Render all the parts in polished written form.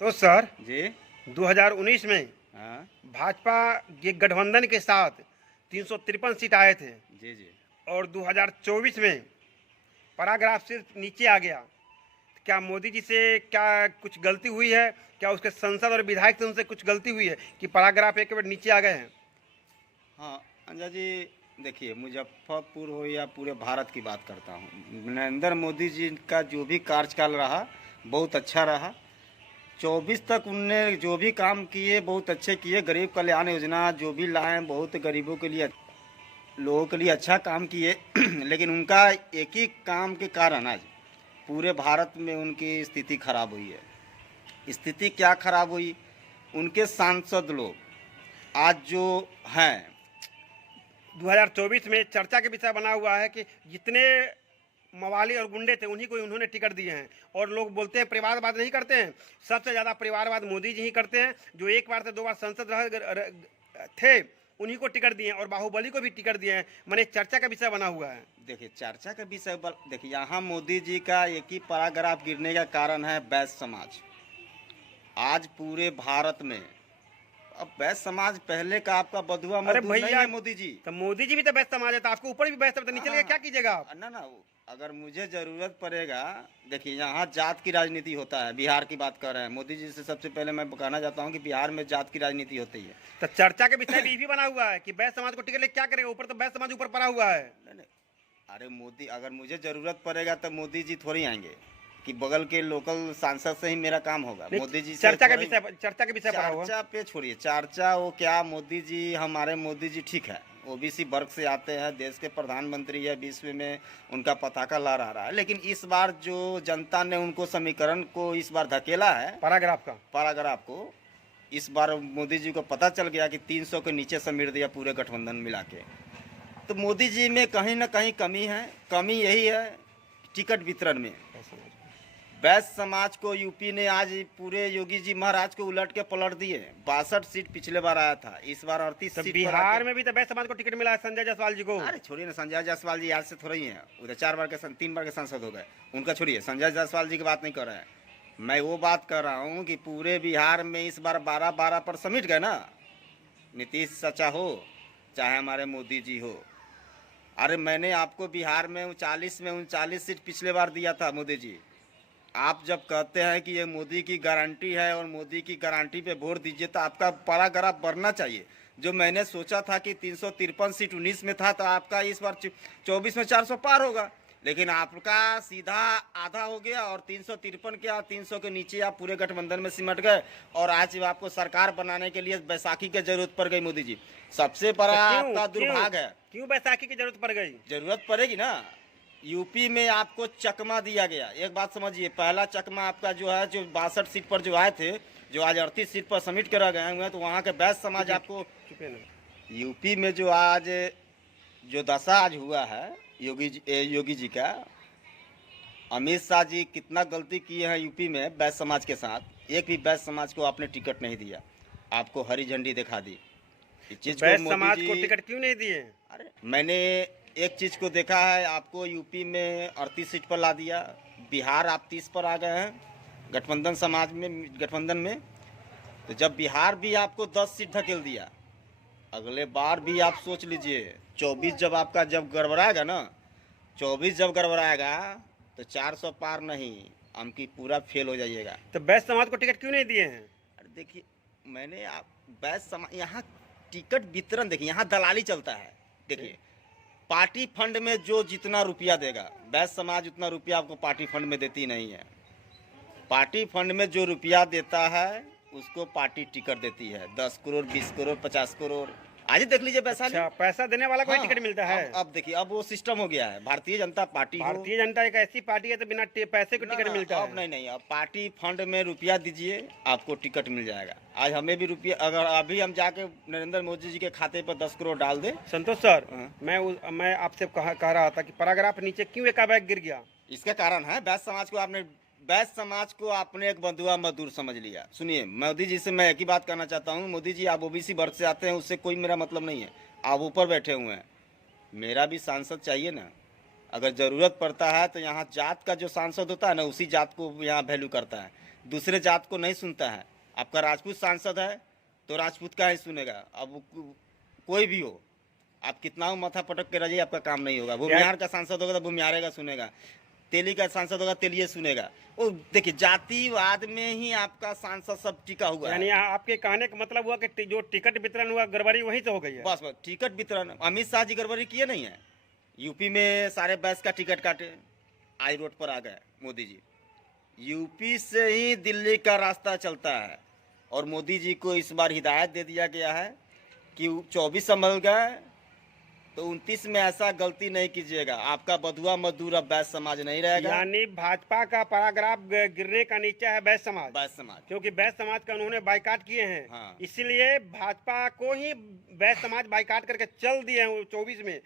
तो सर जी। 2019 में हाँ। भाजपा के गठबंधन के साथ 353 सीट आए थे जी जी। और 2024 में पैराग्राफ सिर्फ नीचे आ गया। क्या मोदी जी से क्या कुछ गलती हुई है? क्या उसके संसद और विधायक से उनसे कुछ गलती हुई है कि पैराग्राफ एक बार नीचे आ गए हैं? हाँ अंजा जी, देखिए मुजफ्फरपुर हो या पूरे भारत की बात करता हूँ, नरेंद्र मोदी जी का जो भी कार्यकाल रहा बहुत अच्छा रहा। 24 तक उनने जो भी काम किए बहुत अच्छे किए। गरीब कल्याण योजना जो भी लाए बहुत गरीबों के लिए, लोगों के लिए अच्छा काम किए। लेकिन उनका एक ही काम के कारण आज पूरे भारत में उनकी स्थिति खराब हुई है। स्थिति क्या खराब हुई? उनके सांसद लोग आज जो हैं, 2024 में चर्चा के विषय बना हुआ है कि जितने मवाली और गुंडे थे उन्हीं को उन्होंने टिकट दिए हैं। और लोग बोलते हैं परिवारवाद नहीं करते हैं, सबसे ज़्यादा परिवारवाद मोदी जी ही करते हैं, जो एक बार से 2 बार संसद थे उन्हीं को टिकट दिए हैं और बाहुबली को भी टिकट दिए हैं। मैंने चर्चा का विषय बना हुआ है। देखिए चर्चा का विषय देखिए यहाँ मोदी जी का एक ही पैराग्राफ गिरने का कारण है वैश्य समाज। आज पूरे भारत में अब वैश्य समाज पहले का आपका बधुआ अरे मजदूर नहीं भैया, है मोदी जी। तो मोदी जी भी तो व्यस्त समाज है, तो आपको ऊपर भी व्यस्त, नीचे लगे क्या कीजिएगा आप? ना ना, अगर मुझे ज़रूरत पड़ेगा, देखिए यहाँ जात की राजनीति होता है। बिहार की बात कर रहे हैं, मोदी जी से सबसे पहले मैं कहना चाहता हूँ कि बिहार में जात की राजनीति होती है। तो चर्चा के विषय भी बना हुआ है कि व्यस्त समाज को टिकट ले क्या करेगा, ऊपर तो व्यस्त समाज ऊपर पड़ा हुआ है। नहीं नहीं, अरे मोदी, अगर मुझे ज़रूरत पड़ेगा तो मोदी जी थोड़ी आएंगे कि बगल के लोकल सांसद से ही मेरा काम होगा। मोदी जी से चर्चा के विषय पड़ा हुआ। चर्चा पे छोड़िए, चर्चा वो क्या, मोदी जी, हमारे मोदी जी ठीक है, ओबीसी वर्ग से आते हैं, देश के प्रधानमंत्री है, विश्व में उनका पताका लहरा रहा है। लेकिन इस बार जो जनता ने उनको समीकरण को इस बार धकेला है, पैराग्राफ को इस बार मोदी जी को पता चल गया कि 300 के नीचे समेट दिया पूरे गठबंधन मिला के। तो मोदी जी में कहीं ना कहीं कमी है। कमी यही है टिकट वितरण में। वैश्य समाज को यूपी ने आज पूरे योगी जी महाराज को उलट के पलट दिए। 62 सीट पिछले बार आया था, इस बार 38 सीट। बिहार में भी तो वैश्य समाज को टिकट मिला है संजय जायसवाल जी को। अरे छोड़िए ना, संजय जायसवाल जी आज से थोड़ा ही है, उधर 3 बार के सांसद हो गए, उनका छोड़िए। संजय जायसवाल जी की बात नहीं कर रहे हैं, मैं वो बात कर रहा हूँ कि पूरे बिहार में इस बार 12-12 पर समेट गए ना। नीतीश चाचा हो चाहे हमारे मोदी जी हो। अरे मैंने आपको बिहार में 39 सीट पिछले बार दिया था मोदी जी। आप जब कहते हैं कि ये मोदी की गारंटी है और मोदी की गारंटी पे वोट दीजिए तो आपका पैराग्राफ बढ़ना चाहिए। जो मैंने सोचा था कि 353 सीट 19 में था, तो आपका इस बार 24 में 400 पार होगा। लेकिन आपका सीधा आधा हो गया और 353 के, 300 के नीचे आप पूरे गठबंधन में सिमट गए। और आज आपको सरकार बनाने के लिए बैसाखी की जरूरत पड़ गई मोदी जी। सबसे बड़ा आपका दुर्भाग्य है। क्यों बैसाखी की जरूरत पड़ गई? जरूरत पड़ेगी ना। यूपी में आपको चकमा दिया गया। एक बात समझिए, पहला चकमा आपका जो है, जो 62 सीट पर जो आए थे, जो आज 38 सीट पर समिट करा गए हुए हैं, तो वहाँ के वैश्य समाज आपको यूपी में जो आज जो दशा आज हुआ है योगी जी का, अमित शाह जी कितना गलती किए हैं यूपी में वैश्य समाज के साथ। एक भी वैश्य समाज को आपने टिकट नहीं दिया, आपको हरी झंडी दिखा दी। इस चीज को समाज को टिकट क्यों नहीं दिए? अरे मैंने एक चीज़ को देखा है, आपको यूपी में 38 सीट पर ला दिया, बिहार आप 30 पर आ गए हैं गठबंधन में। तो जब बिहार भी आपको 10 सीट धकेल दिया, अगले बार भी आप सोच लीजिए 24 जब गड़बड़ाएगा ना, 24 जब गड़बड़ाएगा तो 400 पार नहीं, हमकी पूरा फेल हो जाइएगा। तो वैश्य समाज को टिकट क्यों नहीं दिए हैं? अरे देखिए, मैंने वैश्य समाज, यहाँ टिकट वितरण देखिए, यहाँ दलाली चलता है। देखिए पार्टी फंड में जो जितना रुपया देगा, वैश्य समाज उतना रुपया आपको पार्टी फंड में देती नहीं है। पार्टी फंड में जो रुपया देता है उसको पार्टी टिकट देती है, 10 करोड़ 20 करोड़ 50 करोड़। आज ही देख लीजिए पैसा। अच्छा, पैसा देने वाला कोई टिकट मिलता है? अब देखिए, अब वो सिस्टम हो गया है। भारतीय जनता पार्टी एक ऐसी पार्टी है तो बिना पैसे को टिकट मिलता है? अब नहीं, अब पार्टी फंड में रुपया दीजिए, आपको टिकट मिल जाएगा। आज हमें भी रुपया, अगर अभी हम जाके नरेंद्र मोदी जी के खाते पर 10 करोड़ डाल दें। संतोष सर, मैं आपसे कह रहा था कि पैराग्राफ नीचे क्यों एकाएक गिर गया? इसका कारण है वैश्य समाज को आपने एक बंधुआ मजदूर समझ लिया। सुनिए, मोदी जी से मैं एक ही बात कहना चाहता हूँ, मोदी जी आप ओबीसी वर्ग से आते हैं, उससे कोई मेरा मतलब नहीं है। आप ऊपर बैठे हुए हैं, मेरा भी सांसद चाहिए ना। अगर ज़रूरत पड़ता है तो यहाँ जात का जो सांसद होता है ना, उसी जात को यहाँ वैल्यू करता है। दूसरे जात को नहीं सुनता है। आपका राजपूत सांसद है तो राजपूत का ही सुनेगा। अब कोई भी हो, आप कितना माथा पटक के रहिए, आपका काम नहीं होगा। भूमिहार का सांसद होगा तो भूमिहारे का सुनेगा, तेली का सांसद होगा तेलिए सुनेगा। वो देखिए, जातिवाद में ही आपका सांसद सब टिका हुआ है। यानी आपके कहने का मतलब हुआ कि जो टिकट वितरण हुआ गड़बड़ी वहीं से हो गई है। बस बस टिकट वितरण, अमित शाह जी गड़बड़ी किए नहीं है। यूपी में सारे बस का टिकट काटे, आई रोड पर आ गए मोदी जी। यूपी से ही दिल्ली का रास्ता चलता है और मोदी जी को इस बार हिदायत दे दिया गया है कि 24 संभल गए तो 29 में ऐसा गलती नहीं कीजिएगा। आपका बधुआ मजदूर अब बैस समाज नहीं रहेगा। यानी भाजपा का पैराग्राफ गिरने का नीचा है बैस समाज, बैस समाज, क्योंकि बैस समाज का उन्होंने बाइकाट किए हैं। हाँ। इसीलिए भाजपा को ही बैस समाज बाइकाट करके चल दिए हैं 24 में।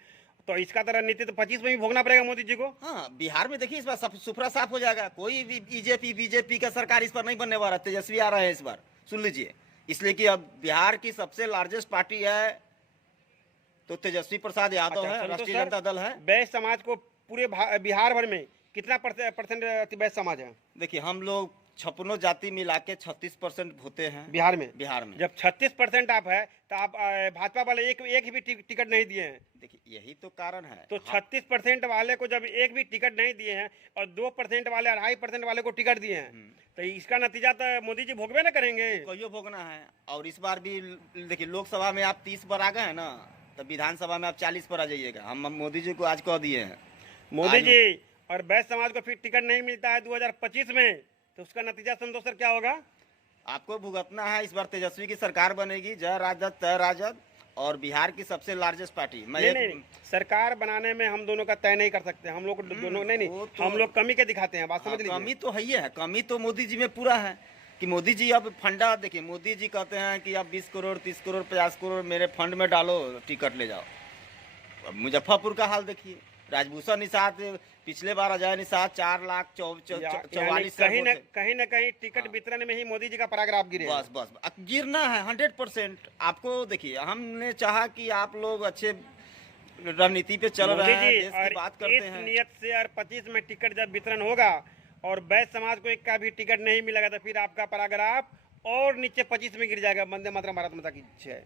तो इसका तरह नीति तो 25 में भी भोगना पड़ेगा मोदी जी को। हाँ, बिहार में देखिए इस बार सुफरा साफ हो जाएगा। कोई भी बीजेपी का सरकार इस बार नहीं बनने वाला। तेजस्वी आ रहा है इस बार, सुन लीजिए। इसलिए कि अब बिहार की सबसे लार्जेस्ट पार्टी है तो तेजस्वी प्रसाद यादव है, राष्ट्रीय जनता दल है। बैस समाज को पूरे बिहार भर में कितना परसेंट बैस समाज है? देखिए, हम लोग 56 जाति मिला के 36% होते हैं बिहार में। जब 36% आप है तो आप भाजपा वाले एक भी टिकट नहीं दिए हैं। देखिए, यही तो कारण है। तो 36% वाले को जब एक भी टिकट नहीं दिए हैं और 2% वाले 2.5% वाले को टिकट दिए हैं, तो इसका नतीजा तो मोदी जी भोगबे ना करेंगे। कहियो भोगना है। और इस बार भी देखिए, लोकसभा में आप 30 पर आ गए हैं ना, तो विधानसभा में आप 40 पर आ जाइएगा। हम मोदी जी को आज कह दिए हैं। मोदी जी और बैस समाज को फिर टिकट नहीं मिलता है 2025 में, तो उसका नतीजा संतोष सर क्या होगा? आपको भुगतना है। इस बार तेजस्वी की सरकार बनेगी, जय राजद तय राजद, और बिहार की सबसे लार्जेस्ट पार्टी। नहीं, सरकार बनाने में हम दोनों का तय नहीं कर सकते। हम लोग दोनों नहीं तो हम लोग कमी के दिखाते हैं, बात समझ लीजिए। कमी तो है ही है। कमी तो मोदी जी में पूरा है कि मोदी जी अब फंडा देखिए, मोदी जी कहते हैं कि अब 20 करोड़ 30 करोड़ 50 करोड़ मेरे फंड में डालो, टिकट ले जाओ। अब मुजफ्फरपुर का हाल देखिए, राजभूषण निषाद पिछले बार अजय निषाद 4,44,000 कहीं न कहीं टिकट वितरण में ही मोदी जी का पैराग्राफ गिरे। बस गिरना है 100%। आपको देखिए, हमने चाहा कि आप लोग अच्छे रणनीति पे चल रहे हैं, देश की बात करते हैं। इस नियत से और 25 में टिकट जब वितरण होगा और बैस समाज को एक का भी टिकट नहीं मिलेगा तो फिर आपका पैराग्राफ और नीचे 25 में गिर जाएगा। वंदे मातरम, भारत माता की जय।